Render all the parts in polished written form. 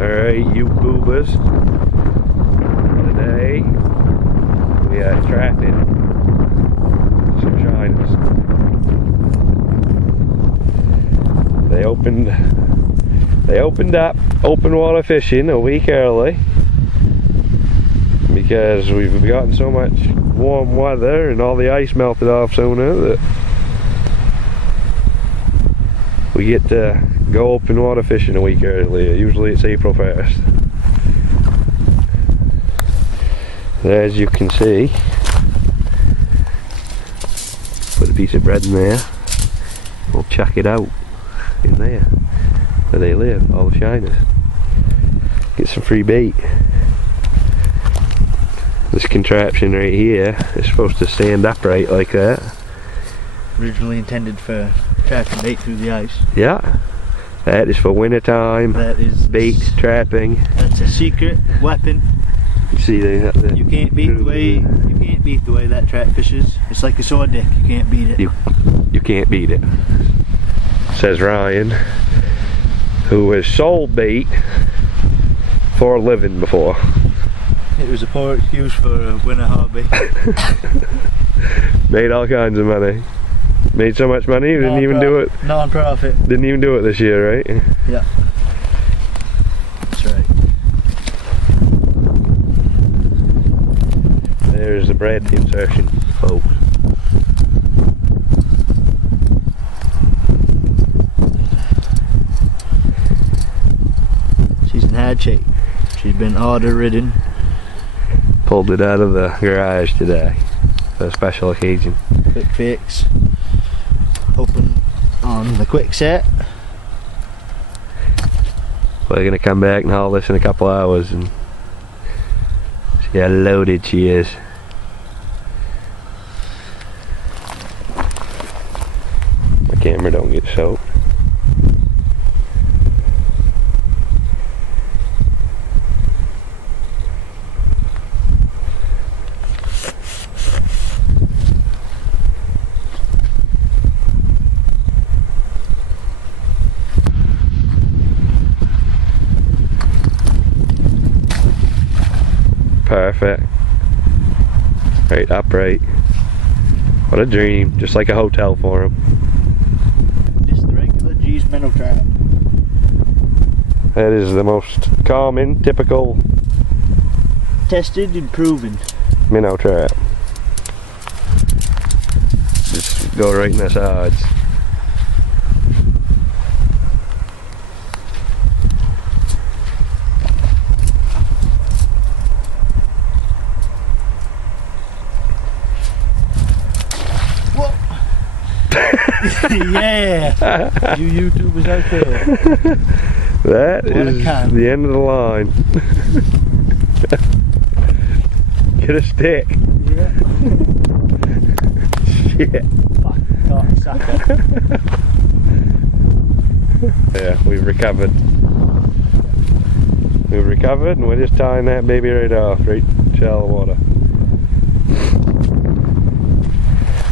Alright, you boobers. Today we are trapping some shiners. They opened up open water fishing a week early because we've gotten so much warm weather and all the ice melted off sooner that we get to go open water fishing a week earlier. Usually it's April 1st. As you can see, put a piece of bread in there. We'll chuck it out in there where they live, all the shiners. Get some free bait. This contraption right here is supposed to stand upright like that. Originally intended for trapping bait through the ice. Yeah, that is for winter time. That is bait trapping. That's a secret weapon. See, they have the you can't beat the way that trap fishes. It's like a sword dick. You can't beat it. You can't beat it. Says Ryan, who has sold bait for a living before. It was a poor excuse for a winter hobby. Made all kinds of money. Made so much money, you didn't even do it. Non-profit. Didn't even do it this year, right? Yeah. That's right. There's the bread insertion, folks. She's in hard shape. She's been order ridden. Pulled it out of the garage today for a special occasion. Quick fix. Open on the quick set. We're gonna come back and haul this in a couple hours and see how loaded she is. My camera don't get soaked. Perfect. Right, upright. What a dream. Just like a hotel for him. Just the regular G's minnow trap. That is the most common, typical tested and proven minnow trap. Just go right in the sides. Yeah! You YouTubers out there. That is the end of the line. Get a stick. Yeah. Shit. Fuck, sucker. Yeah, we've recovered. We've recovered and we're just tying that baby right off, right in shallow water.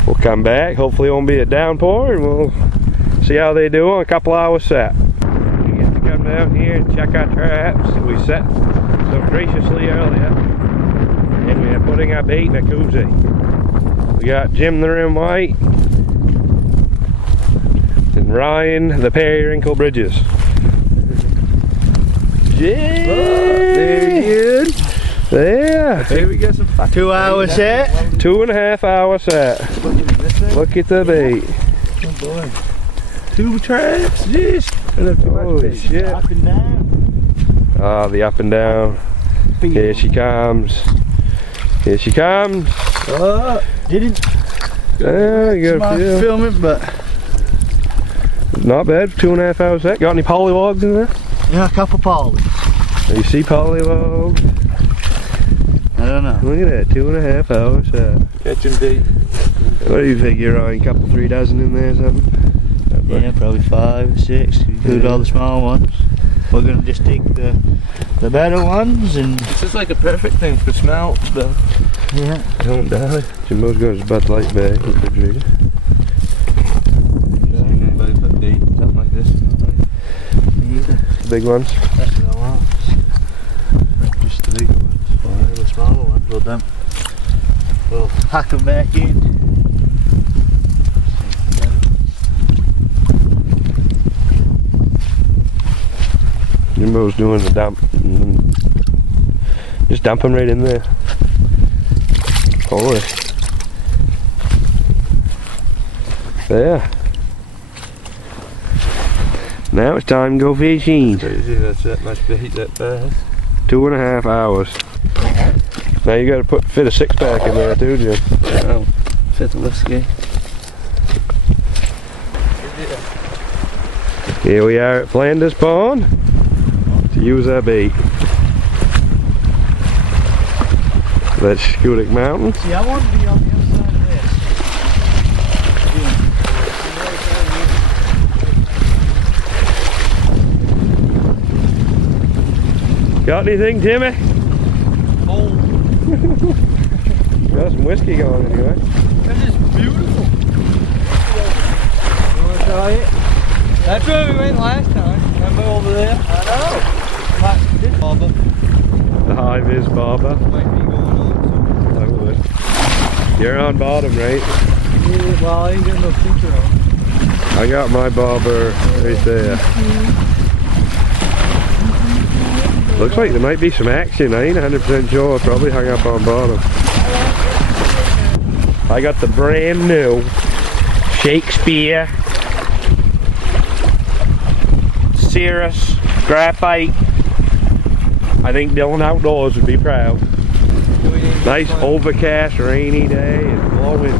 We'll come back, hopefully it won't be a downpour, and we'll see how they do on a couple hours set. We get to come down here and check our traps that we set so graciously earlier. And we are putting our bait in a koozie. We got Jim the Rim White and Ryan the Periwinkle Bridges. Yeah! Very good. Yeah. Here we get some 2 hour set. 2.5 hour set. Look at the bait. Oh boy. 2 traps. Jeez. Holy shit. Up and down. Ah, the up and down. Here she comes. Here she comes. Didn't. You got a few. Film it, but not bad. 2.5 hour set. Got any polywogs in there? yeah, a couple polys. You see polywogs? I don't know. Look at that, 2.5 hour set. Catching bait. What do you figure, Ryan? Couple 3 dozen in there or something? Yeah, probably 5 or 6. Include all the small ones. We're gonna just take the better ones and. This is like a perfect thing for smelt stuff. Yeah. Don't die. Jimbo's got his Bud Light bag, refrigerator. Something like this. the big ones? That's what I want. Just the bigger ones. Well, the smaller ones, we'll hack them back in. Jimbo's doing the dump. Just dump them right in there. Holy. There. Now it's time to go fishing. Crazy, that's that much bait that fast. 2.5 hours. Now you gotta fit a 6-pack in there too, Jim. Oh, fit the whiskey. Here we are at Flanders Pond to use our bait. That's Schoodic Mountain. See, I want to be on the other side of this. Got anything, Timmy? Oh, Got some whiskey going anyway. this is beautiful. You want to try it? That's where we went last time. Remember over there? I know. Like this barber The high vis barber. might be going on. I would. You're on bottom, right? Yeah, well, I ain't got no feature on. I got my barber right there. Looks like there might be some action. I ain't 100% sure. Probably hung up on bottom. I got the brand new Shakespeare Cirrus Graphite. I think Dylan Outdoors would be proud. Nice overcast, rainy day. It's blowing.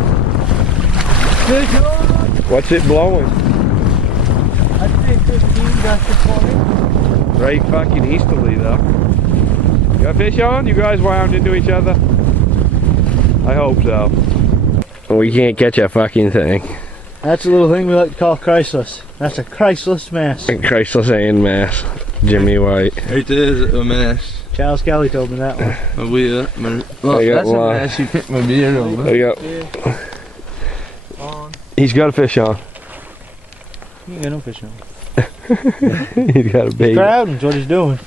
What's it blowing? I think 15, that's the 20. Right fucking easterly though. You got fish on? You guys wound into each other? I hope so. We can't catch a fucking thing. That's a little thing we like to call Christless. That's a Christless mess. Christless and mass. Jimmy White. Right there's a mess. Charles Kelly told me that one. A weird. Well, I got that's a one. mess. You picked my beer over. There you go. He's got a fish on. You ain't got no fish on. He's got a bait. Crowding's what he's doing.